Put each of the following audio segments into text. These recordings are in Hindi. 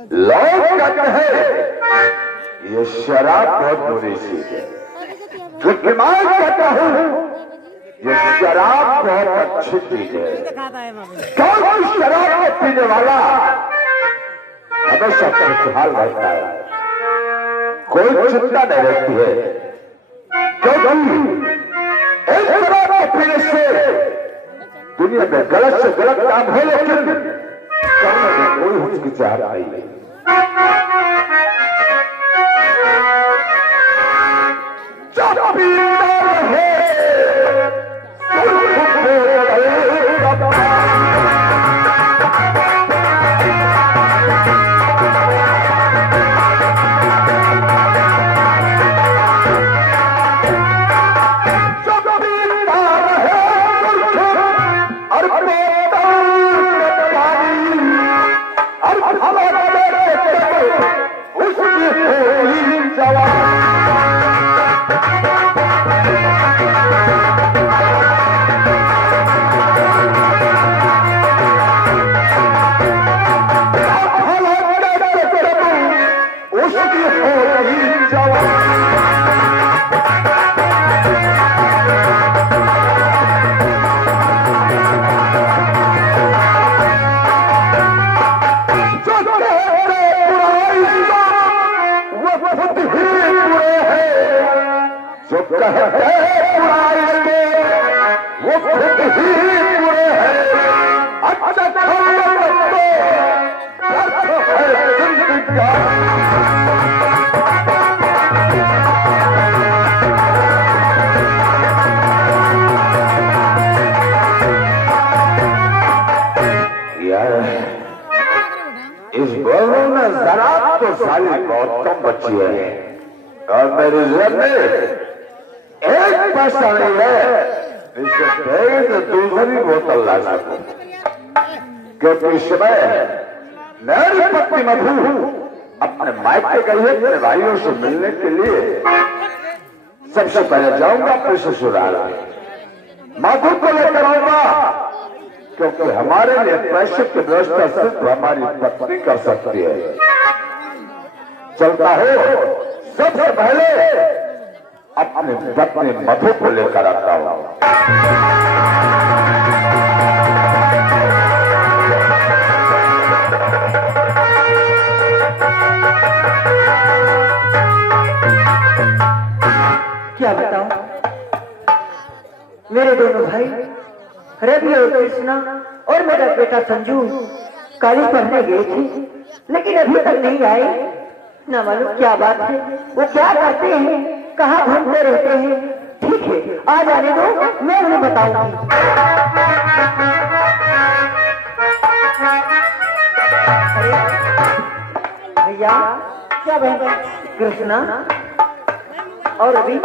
लोग कहते हैं ये शराब बहुत बुरी चीज है, लेकिन मैं कहता हूँ ये शराब बहुत अच्छी चीज है। क्योंकि शराब को पीने वाला हमेशा खुशहाल रहता है, कोई चिंता नहीं रहती है। क्योंकि एक शराब को पीने से दुनिया में गलत से गलत काम हो, लेकिन करने में कोई हिचकिचाहट नहीं है। इस बोलों में जरा तो साली बहुत कम बची है और मेरे जेब में एक पैसा नहीं है इसे तेज दूसरी बोतल ला सकूं, क्योंकि इस समय मेरी पत्नी मधु अपने मायके गई है अपने भाइयों से मिलने के लिए। सबसे पहले जाऊंगा अपने ससुराल, मधु को लेकर आऊंगा, क्योंकि हमारे लिए पैसे की व्यवस्था सिर्फ हमारी पत्नी कर सकती है। चलता हो, सबसे पहले अपने पत्नी मधु को लेकर आता हूं। क्या बताऊं, मेरे दोनों भाई रवि और कृष्णा और मेरा बेटा संजू कॉलेज पढ़ने गए थे, लेकिन अभी तक नहीं आए। न मालूम क्या बात है, वो क्या करते हैं, कहाँ घूमते रहते हैं। ठीक है, आ जाने दो, मैं उन्हें बताऊंगी। भैया, क्या बहन कृष्णा और रवि,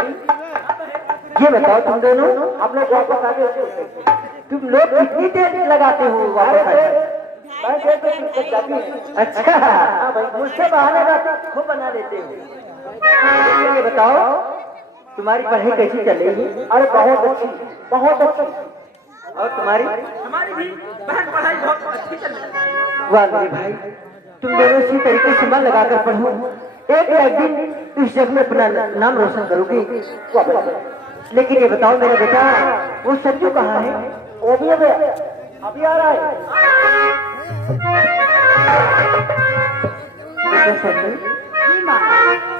ये बताओ तुम दोनों आप लोग वापस आ गए? तुम लोग कितनी देर लगाते हो वापस आने? अच्छा, मुझसे बहाना बात खूब बना देते हो। ये बताओ तुम्हारी पढ़ाई कैसी चल रही है? अरे बहुत अच्छी, बहुत अच्छी। और तुम्हारी? हमारी भी बहन पढ़ाई बहुत अच्छी चल रही है। वाह मेरे भाई, तुम दोनों इसी तरीके से मन लगाकर पढ़ो, एक दिन इस जग में अपना नाम रोशन करोगे। लेकिन ये बताओ मेरा बेटा, वो संजू कहाँ है? वो भी अभी आ रहा है। संजू,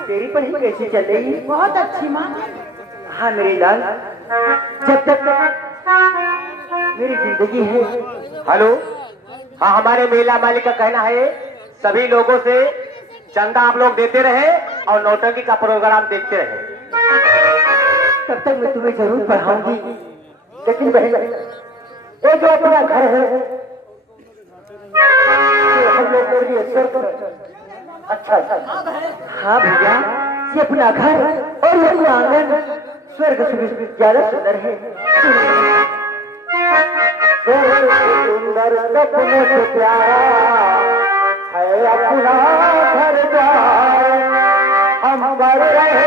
तेरी पढ़ाई कैसी चल रही है? बहुत अच्छी माँ। हाँ मेरी लाल, जब तक मेरी जिंदगी है। हेलो, हाँ हमारे मेला मालिक का कहना है सभी लोगों से चंदा आप लोग देते रहे और नौटंकी का प्रोग्राम देखते रहे। तब तक मैं तुम्हें जरूर पढ़ाऊंगी। लेकिन बहन, ये जो अपना घर है हम लोग के लिए स्वर्ग। अच्छा, हाँ भैया, ये अपना घर और ये अपना आंगन स्वर्ग से ज्यादा सुंदर है। सुंदर सपनों से प्यारा है अपना घर द्वार, हम कर रहे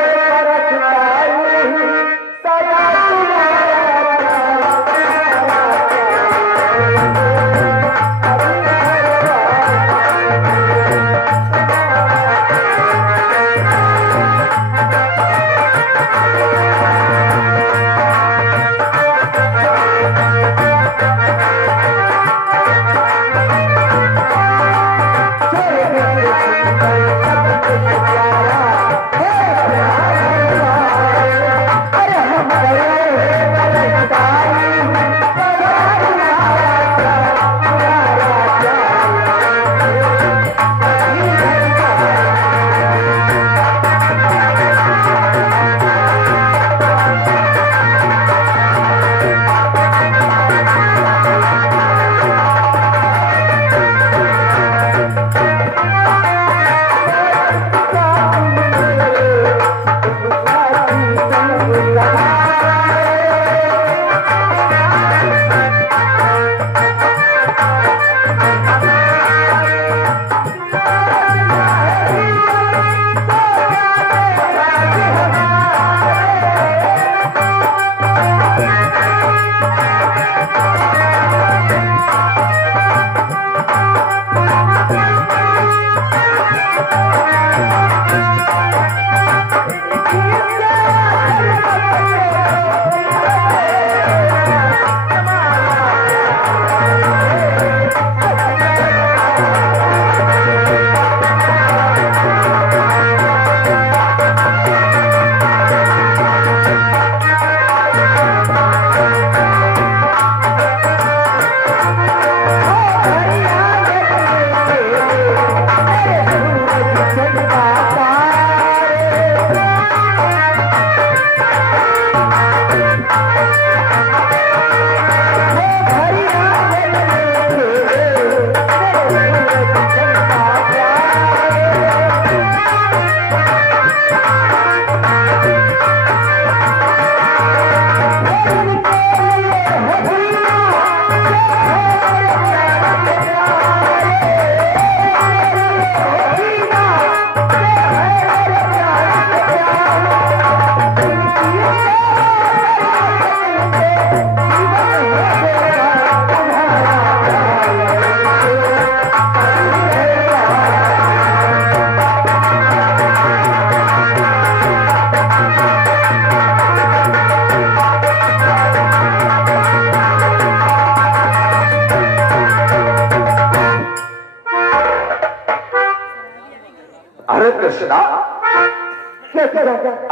अरे कृष्णा,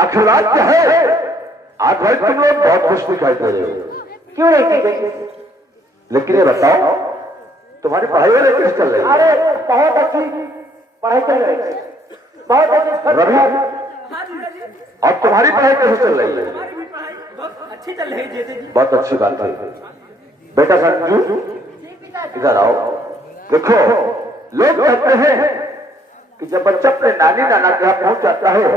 अखिलात क्या है? आज भाई तुम लोग बहुत खुश दिखाई दे रहे हो। क्यों नहीं? लेकिन ये बताओ, तुम्हारी पढ़ाई वाले कैसे चल रही है? अरे बहुत अच्छी पढ़ाई चल रही है, बहुत अच्छी। रवि, और तुम्हारी पढ़ाई कैसे चल रही है? अच्छी चल रही है। बहुत अच्छी बात है। बेटा संजू, इधर आओ। देखो, लोग कहते हैं कि जब बच्चा अपने नानी नाना के यहाँ पहुंच जाता है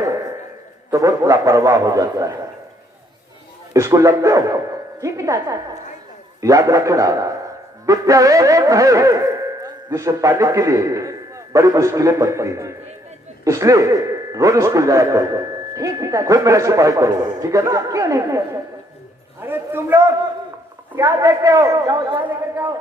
तो बहुत लापरवाह हो जाता है। स्कूल लगते हो? जी पिताजी। याद रखना, विद्या एक है जिसे पाने के लिए बड़ी मुश्किलें पड़ती हैं, इसलिए रोज स्कूल जाया करो। ठीक पिताजी। खूब मेहनत से पढ़ाई करो, ठीक है ना? क्यों नहीं? अरे तुम लोग क्या देखते हो? जाओ चाय लेकर जाओ।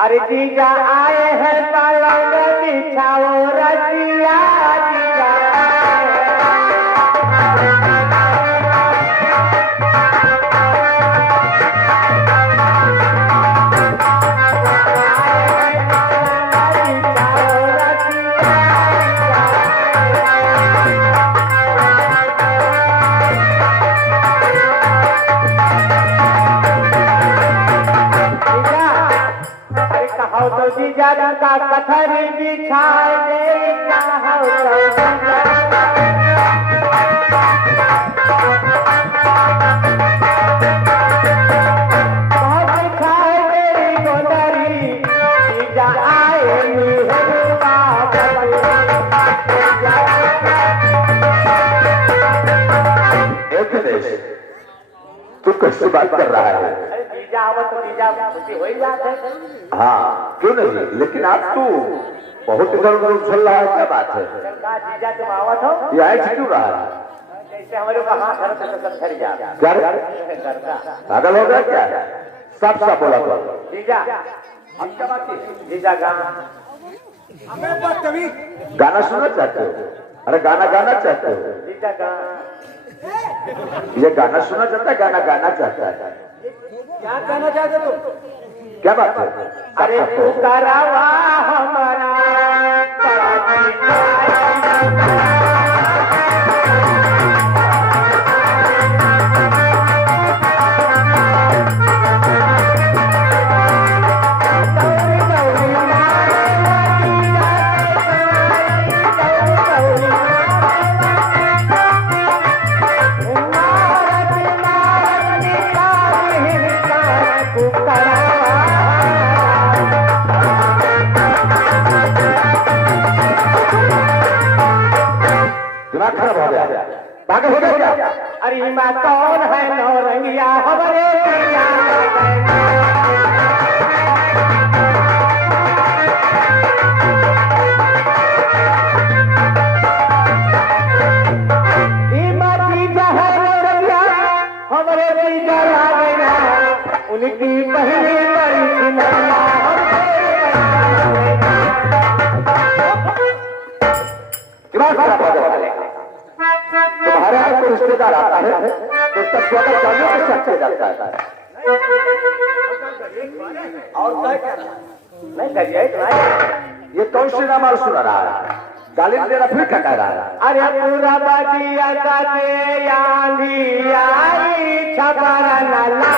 अरे जीजा आए हैं पलंग बिछाओ रसिया, जीजा तो जीजा का कथरी बिछाए दे तू कैसे बात कर रहा है? हाँ क्यों नहीं, लेकिन आप तू बहुत इधर उधर उछल रहा है, क्या बात है? ये आए क्यों रहा है? क्या पागल हो गया क्या? साफ साफ बोला गाना सुनना चाहते हो? अरे गाना गाना चाहते हो? ये गाना सुनना चाहता है, गाना गाना चाहता है? क्या गाना चाहते हो? क्या बात है? अरे तू करावा हमारा खराब हो गया, पागल हो गया क्या? अरे माँ कौन है नौरंगिया हमारे पिया हमारे उनकी पहली तुम्हारे यहाँ कोई रिश्तेदार आता है तो उसका स्वागत करने के साथ किया जाता है। और नहीं करिए, ये कौन सी नाम सुना रहा है? गाली देना फिर क्या कह रहा है? अरे पूरा बगिया काटे आंधी आई छपरा लाला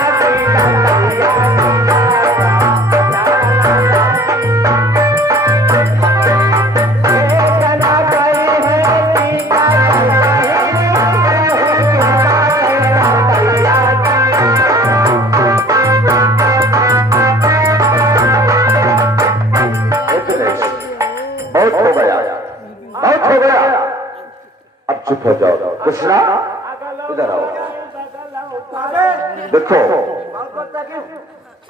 अब चुप हो जाओ। कृष्णा इधर आओ। देखो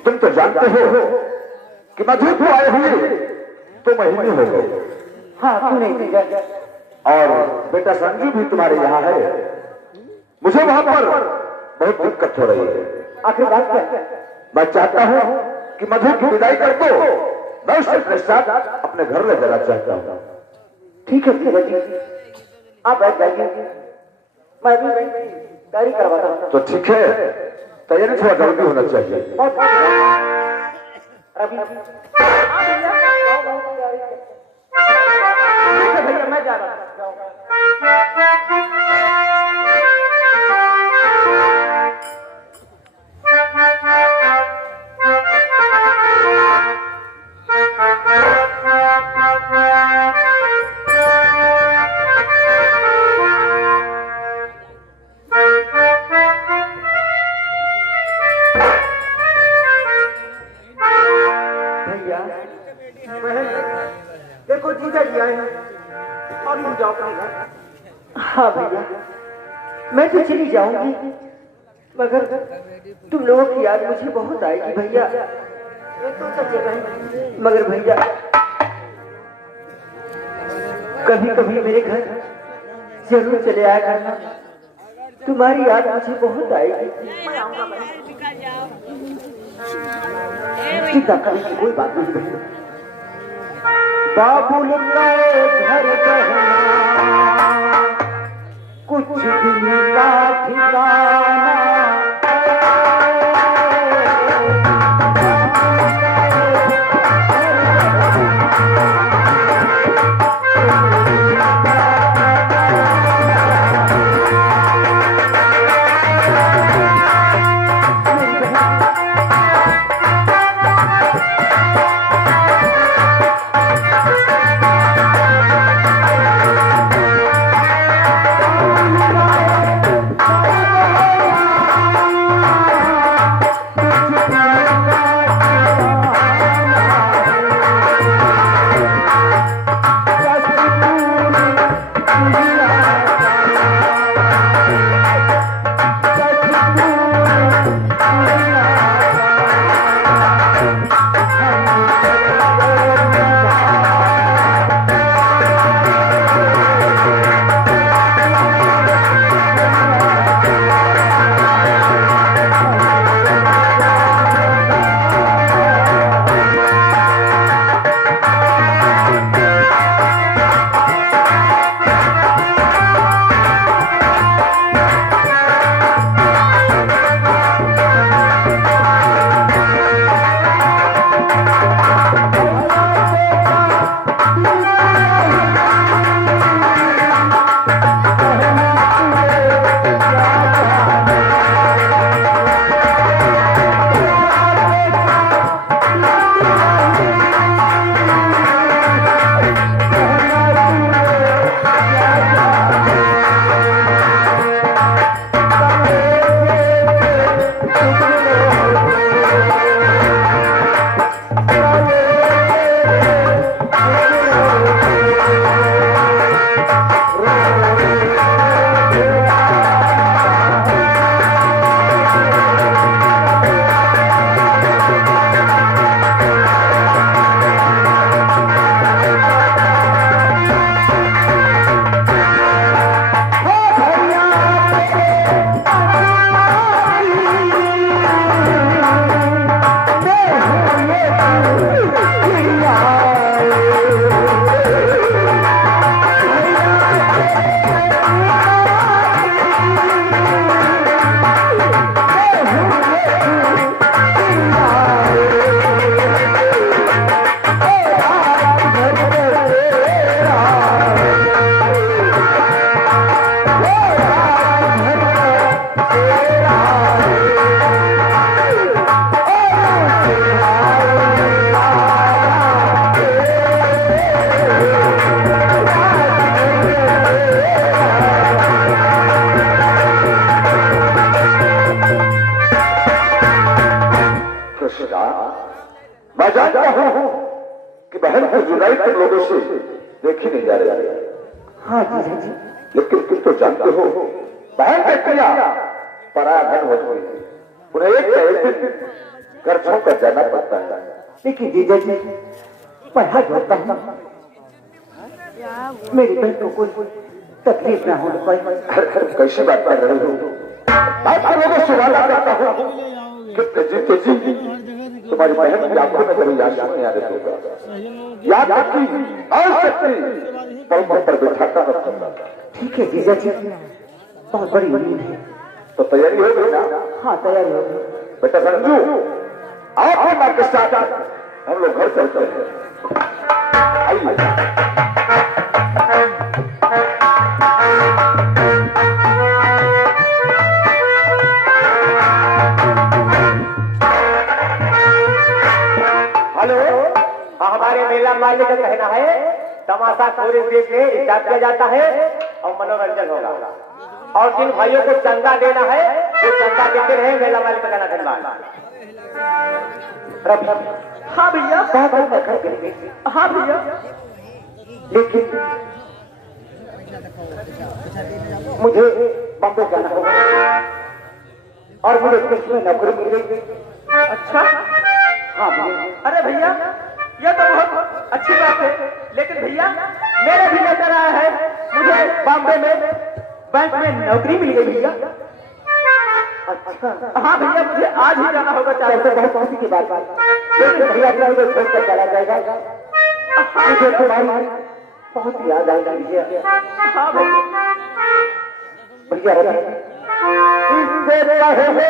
तुम तो जानते हो कि मधु को आए हुए 2 महीने हो गए। हाँ क्यों नहीं? और बेटा संजू भी तुम्हारे यहाँ है। मुझे वहां पर बहुत दिक्कत हो रही है। आखिर बात क्या है? मैं चाहता हूँ कि मधु की विदाई कर दो। मैं उसे अपने साथ अपने घर ले जाना चाहता हूँ। ठीक है जी, आप बैठ जाइए, मैं भी तैयारी करवाता हूँ। तो ठीक है, तैयारी थोड़ा जल्दी होना चाहिए। अभी भैया मैं जा रहा हूँ। देखो जीजा जी आए हैं, अभी जाओ अपने घर। हाँ भैया, मैं तो चली जाऊंगी, मगर तुम लोगों की याद मुझे बहुत आएगी भैया। ये तो सच है, मगर भैया कभी कभी मेरे घर जरूर चले आया करना, तुम्हारी याद मुझे बहुत आएगी। चिंता करने की कोई बात नहीं भैया। बाबुल का घर कहना कुछ दिन का ठिकाना, मैं जानता हूं कि बहन की जुदाई तुम लोगों से देखी नहीं जा रही है। हाँ जीजा जी। लेकिन तुम तो जानते हो बहन बेटियां पराया धन होती है, उन्हें एक न एक दिन घर छोड़कर जाना पड़ता है। लेकिन जीजा जी मैं हाथ जोड़ता हूँ, मेरी बहन को कोई तकलीफ ना होने पाए। कैसी बात कर रहे हो? आप लोगों सवाल करता हूँ कि जीते जी तुम्हारी बहन की आंखों में कभी आंसू नहीं आ रहे होगा, याद रखी और शक्ति पलकों पर बिठाता रखूंगा। ठीक है जीजा जी, बहुत बड़ी उम्मीद है। तो तैयारी हो गई ना? हाँ तैयारी हो गई। बेटा संजू, आप हमारे के साथ हम लोग घर चलते हैं। आइए। हेलो, हमारे मेला मालिक का कहना है तमाशा पूरे देश में स्टार्ट किया जाता है और मनोरंजन होगा, और जिन भाइयों को चंदा देना है वो चंदा देते रहे। मेला मालिक का कहना धन्यवाद। हाँ भैया, हाँ भैया, लेकिन मुझे बम्बई जाना होगा और मुझे इसमें नौकरी मिल गई। अच्छा? हाँ भैया। अरे भैया यह तो बहुत अच्छी बात है, लेकिन भैया मेरा भी लेकर आया है, मुझे बॉम्बे में बैंक में नौकरी मिल गई भैया। अच्छा? हाँ भैया, मुझे आज ही जाना होगा। चाहे तो बहुत खुशी की बात है, लेकिन भैया अपना मुझे छोड़ कर चला जाएगा। मुझे तुम्हारी बहुत याद आ रही है। हाँ भैया, भैया इससे पहले